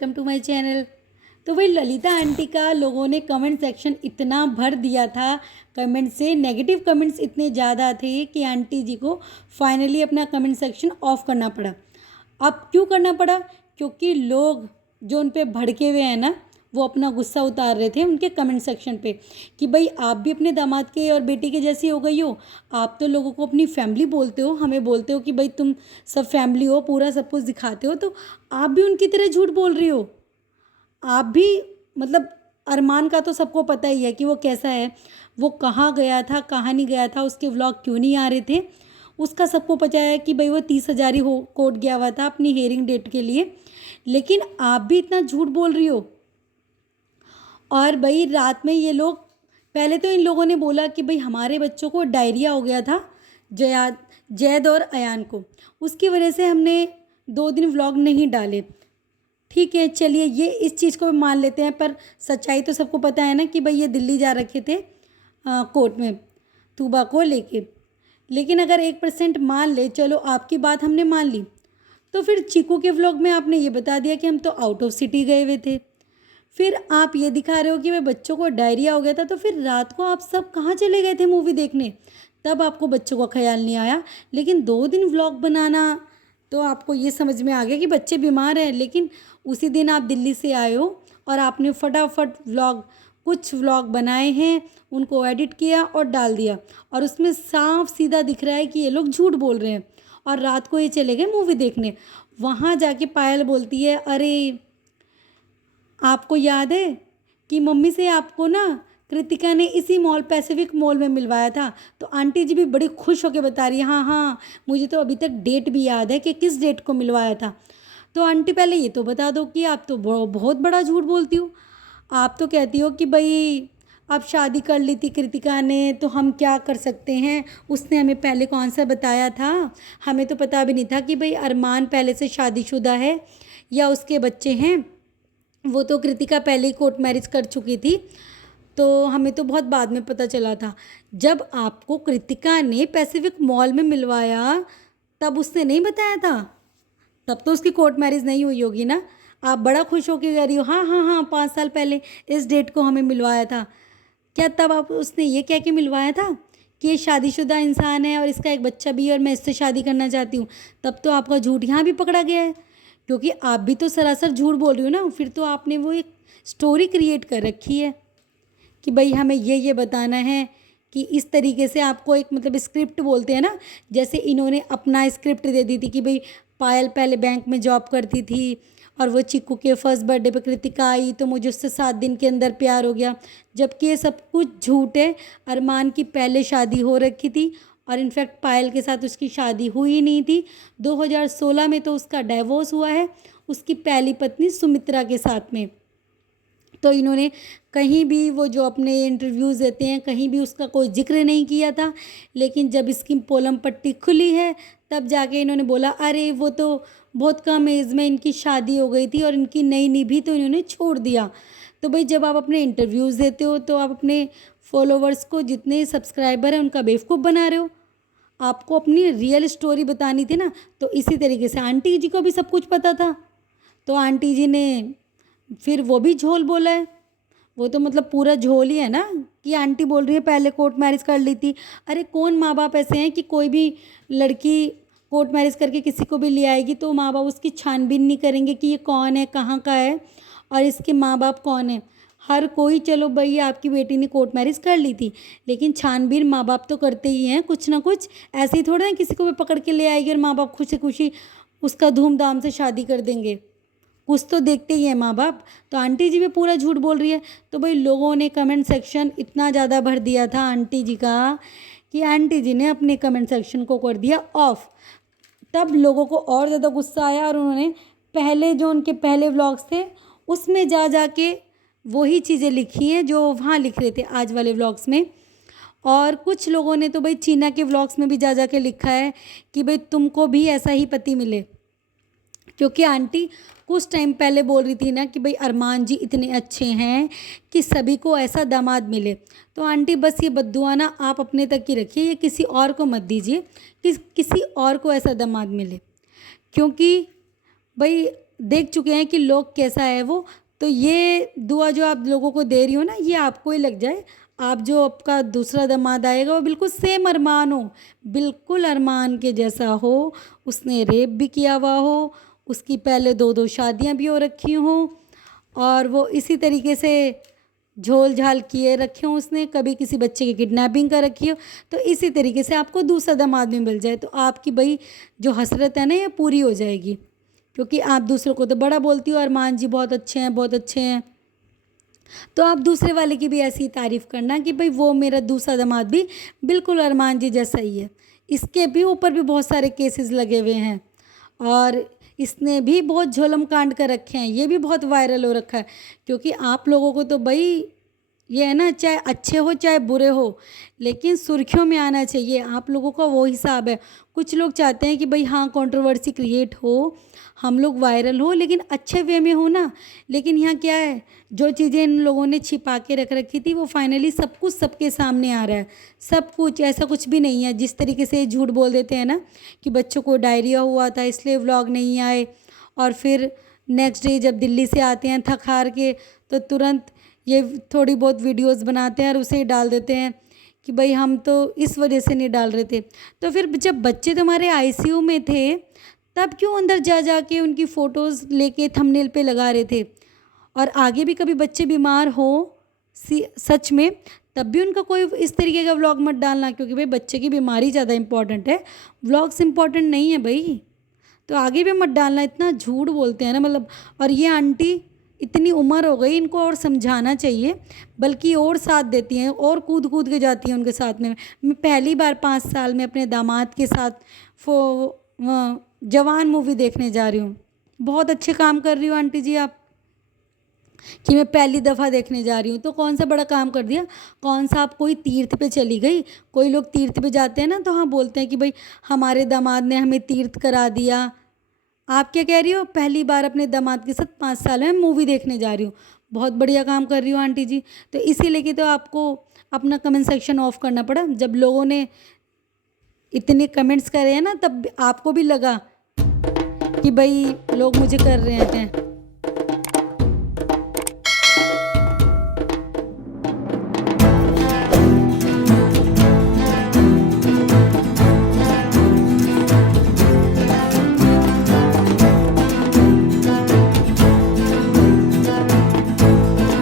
Welcome to my channel. तो वही Lalita aunty का लोगों ने कमेंट सेक्शन इतना भर दिया था कमेंट से, नेगेटिव कमेंट्स इतने ज़्यादा थे कि आंटी जी को फाइनली अपना कमेंट सेक्शन ऑफ करना पड़ा। अब क्यों करना पड़ा? क्योंकि लोग जो उन पे भड़के हुए हैं ना, वो अपना गुस्सा उतार रहे थे उनके कमेंट सेक्शन पे कि भाई आप भी अपने दामाद के और बेटी के जैसी हो गई हो। आप तो लोगों को अपनी फैमिली बोलते हो, हमें बोलते हो कि भाई तुम सब फैमिली हो, पूरा सब कुछ दिखाते हो, तो आप भी उनकी तरह झूठ बोल रही हो। आप भी मतलब अरमान का तो सबको पता ही है कि वो कैसा है, वो कहाँ गया था कहाँ नहीं गया था, उसके व्लॉग क्यों नहीं आ रहे थे, उसका सबको पता है कि भाई वो 30,000 ही हो कोर्ट गया हुआ था अपनी हेयरिंग डेट के लिए। लेकिन आप भी इतना झूठ बोल रही हो। और भाई रात में ये लोग, पहले तो इन लोगों ने बोला कि भाई हमारे बच्चों को डायरिया हो गया था, जैद और अयान को, उसकी वजह से हमने 2 दिन व्लॉग नहीं डाले। ठीक है, चलिए ये इस चीज़ को भी मान लेते हैं, पर सच्चाई तो सबको पता है ना कि भाई ये दिल्ली जा रखे थे कोर्ट में तूबा को लेके। लेकिन अगर 1% मान ले, चलो आपकी बात हमने मान ली, तो फिर चीकू के व्लॉग में आपने ये बता दिया कि हम तो आउट ऑफ सिटी गए हुए थे। फिर आप ये दिखा रहे हो कि भाई बच्चों को डायरिया हो गया था, तो फिर रात को आप सब कहाँ चले गए थे मूवी देखने? तब आपको बच्चों का ख्याल नहीं आया। लेकिन 2 दिन व्लॉग बनाना, तो आपको ये समझ में आ गया कि बच्चे बीमार हैं। लेकिन उसी दिन आप दिल्ली से आए हो और आपने फटाफट कुछ व्लॉग बनाए हैं, उनको एडिट किया और डाल दिया, और उसमें साफ सीधा दिख रहा है कि ये लोग झूठ बोल रहे हैं। और रात को ये चले गए मूवी देखने। वहाँ जाके पायल बोलती है, अरे आपको याद है कि मम्मी से आपको ना कृतिका ने इसी मॉल, पैसिफिक मॉल में मिलवाया था। तो आंटी जी भी बड़ी खुश होकर बता रही है, हाँ हाँ मुझे तो अभी तक डेट भी याद है कि किस डेट को मिलवाया था। तो आंटी पहले ये तो बता दो कि आप तो बहुत बड़ा झूठ बोलती हो। आप तो कहती हो कि भाई अब शादी कर ली थी कृतिका ने, तो हम क्या कर सकते हैं, उसने हमें पहले कौन सा बताया था, हमें तो पता भी नहीं था कि भाई अरमान पहले से शादीशुदा है या उसके बच्चे हैं। वो तो कृतिका पहले ही कोर्ट मैरिज कर चुकी थी, तो हमें तो बहुत बाद में पता चला था। जब आपको कृतिका ने पैसिफिक मॉल में मिलवाया तब उसने नहीं बताया था? तब तो उसकी कोर्ट मैरिज नहीं हुई होगी ना। आप बड़ा खुश होकर कह रही हो, हाँ हाँ हाँ 5 साल पहले इस डेट को हमें मिलवाया था। क्या तब आप उसने ये कह के मिलवाया था कि ये शादीशुदा इंसान है और इसका एक बच्चा भी है और मैं इससे शादी करना चाहती हूँ? तब तो आपका झूठ यहाँ भी पकड़ा गया है, क्योंकि आप भी तो सरासर झूठ बोल रही हो ना। फिर तो आपने वो एक स्टोरी क्रिएट कर रखी है कि भाई हमें ये बताना है कि इस तरीके से आपको एक मतलब स्क्रिप्ट बोलते हैं ना, जैसे इन्होंने अपना स्क्रिप्ट दे दी थी कि भाई पायल पहले बैंक में जॉब करती थी और वो चिक्कू के फर्स्ट बर्थडे पे कृतिका आई तो मुझे उससे 7 दिन के अंदर प्यार हो गया। जबकि ये सब कुछ झूठ है। अरमान की पहले शादी हो रखी थी और इनफैक्ट पायल के साथ उसकी शादी हुई ही नहीं थी। 2016 में तो उसका डाइवोर्स हुआ है उसकी पहली पत्नी सुमित्रा के साथ में। तो इन्होंने कहीं भी वो जो अपने इंटरव्यूज़ देते हैं कहीं भी उसका कोई जिक्र नहीं किया था। लेकिन जब इसकी पोलम पट्टी खुली है तब जाके इन्होंने बोला, अरे वो तो बहुत कम एज में इनकी शादी हो गई थी और इनकी नई निभी तो इन्होंने छोड़ दिया। तो भाई जब आप अपने इंटरव्यूज़ देते हो तो आप अपने फॉलोवर्स को, जितने सब्सक्राइबर हैं, उनका बेवकूफ़ बना रहे हो। आपको अपनी रियल स्टोरी बतानी थी ना। तो इसी तरीके से आंटी जी को भी सब कुछ पता था, तो आंटी जी ने फिर वो भी झोल बोला है। वो तो मतलब पूरा झोल ही है ना कि आंटी बोल रही है पहले कोर्ट मैरिज कर ली थी। अरे कौन माँ बाप ऐसे हैं कि कोई भी लड़की कोर्ट मैरिज करके किसी को भी ले आएगी तो माँ बाप उसकी छानबीन नहीं करेंगे कि ये कौन है, कहाँ का है और इसके माँ बाप कौन है? हर कोई, चलो भाई आपकी बेटी ने कोर्ट मैरिज कर ली थी, लेकिन छानबीन माँ बाप तो करते ही हैं कुछ ना कुछ। ऐसे ही थोड़ा ना किसी को भी पकड़ के ले आएगी और माँ बाप खुशी खुशी उसका धूमधाम से शादी कर देंगे। कुछ तो देखते ही हैं माँ बाप। तो आंटी जी भी पूरा झूठ बोल रही है। तो भाई लोगों ने कमेंट सेक्शन इतना ज़्यादा भर दिया था आंटी जी का कि आंटी जी ने अपने कमेंट सेक्शन को कर दिया ऑफ। तब लोगों को और ज़्यादा गुस्सा आया और उन्होंने पहले जो उनके पहले व्लॉग्स थे उसमें जा के वही चीज़ें लिखी हैं जो वहाँ लिख रहे थे आज वाले व्लॉग्स में। और कुछ लोगों ने तो भाई चीना के व्लॉग्स में भी जा के लिखा है कि भाई तुमको भी ऐसा ही पति मिले, क्योंकि आंटी कुछ टाइम पहले बोल रही थी ना कि भाई अरमान जी इतने अच्छे हैं कि सभी को ऐसा दामाद मिले। तो आंटी बस ये बद्दुआ ना आप अपने तक ही रखिए, ये किसी और को मत दीजिए कि किसी और को ऐसा दामाद मिले। क्योंकि भाई देख चुके हैं कि लोग कैसा है वो। तो ये दुआ जो आप लोगों को दे रही हो ना, ये आपको ही लग जाए। आप जो आपका दूसरा दामाद आएगा वो बिल्कुल सेम अरमान हो, बिल्कुल अरमान के जैसा हो, उसने रेप भी किया हुआ हो, उसकी पहले 2-2 शादियां भी हो रखी हों, और वो इसी तरीके से झोल झाल किए रखे हों, उसने कभी किसी बच्चे की किडनैपिंग कर रखी हो। तो इसी तरीके से आपको दूसरा दामाद भी मिल जाए तो आपकी भाई जो हसरत है ना, ये पूरी हो जाएगी। क्योंकि आप दूसरों को तो बड़ा बोलती हो, अरमान जी बहुत अच्छे हैं, बहुत अच्छे हैं, तो आप दूसरे वाले की भी ऐसी ही तारीफ़ करना कि भाई वो मेरा दूसरा दामाद भी बिल्कुल अरमान जी जैसा ही है। इसके भी ऊपर भी बहुत सारे केसेस लगे हुए हैं, और इसने भी बहुत झोलम कांड कर रखे हैं, ये भी बहुत वायरल हो रखा है। क्योंकि आप लोगों को तो भाई ये है ना, चाहे अच्छे हो चाहे बुरे हो, लेकिन सुर्खियों में आना चाहिए। आप लोगों का वो हिसाब है। कुछ लोग चाहते हैं कि भाई हाँ कंट्रोवर्सी क्रिएट हो, हम लोग वायरल हो, लेकिन अच्छे वे में हो ना। लेकिन यहाँ क्या है, जो चीज़ें इन लोगों ने छिपा के रख रखी थी वो फाइनली सब कुछ सबके सामने आ रहा है। सब कुछ, ऐसा कुछ भी नहीं है जिस तरीके से झूठ बोल देते हैं ना कि बच्चों को डायरिया हुआ था इसलिए व्लॉग नहीं आए, और फिर नेक्स्ट डे जब दिल्ली से आते हैं थक हार के तो तुरंत ये थोड़ी बहुत वीडियोस बनाते हैं और उसे ही डाल देते हैं कि भाई हम तो इस वजह से नहीं डाल रहे थे। तो फिर जब बच्चे तुम्हारे आईसीयू में थे तब क्यों अंदर जा जा के उनकी फ़ोटोज़ लेके थंबनेल पे लगा रहे थे? और आगे भी कभी बच्चे बीमार हो सच में, तब भी उनका कोई इस तरीके का व्लॉग मत डालना, क्योंकि भाई बच्चे की बीमारी ज़्यादा इंपॉर्टेंट है, व्लॉग्स इंपॉर्टेंट नहीं है भाई। तो आगे भी मत डालना, इतना झूठ बोलते हैं ना मतलब। और ये आंटी इतनी उम्र हो गई, इनको और समझाना चाहिए, बल्कि और साथ देती हैं और कूद कूद के जाती हैं उनके साथ में। मैं पहली बार 5 साल में अपने दामाद के साथ जवान मूवी देखने जा रही हूँ। बहुत अच्छे काम कर रही हो आंटी जी आप, कि मैं पहली दफ़ा देखने जा रही हूँ। तो कौन सा बड़ा काम कर दिया, कौन सा आप कोई तीर्थ पे चली गई। कोई लोग तीर्थ पे जाते हैं ना तो हाँ बोलते हैं कि भाई हमारे दामाद ने हमें तीर्थ करा दिया। आप क्या कह रही हो, पहली बार अपने दामाद के साथ 5 साल में मूवी देखने जा रही हूँ। बहुत बढ़िया काम कर रही हो आंटी जी। तो इसीलिए तो आपको अपना कमेंट सेक्शन ऑफ करना पड़ा। जब लोगों ने इतने कमेंट्स करे हैं ना, तब आपको भी लगा कि भाई लोग मुझे कर रहे हैं।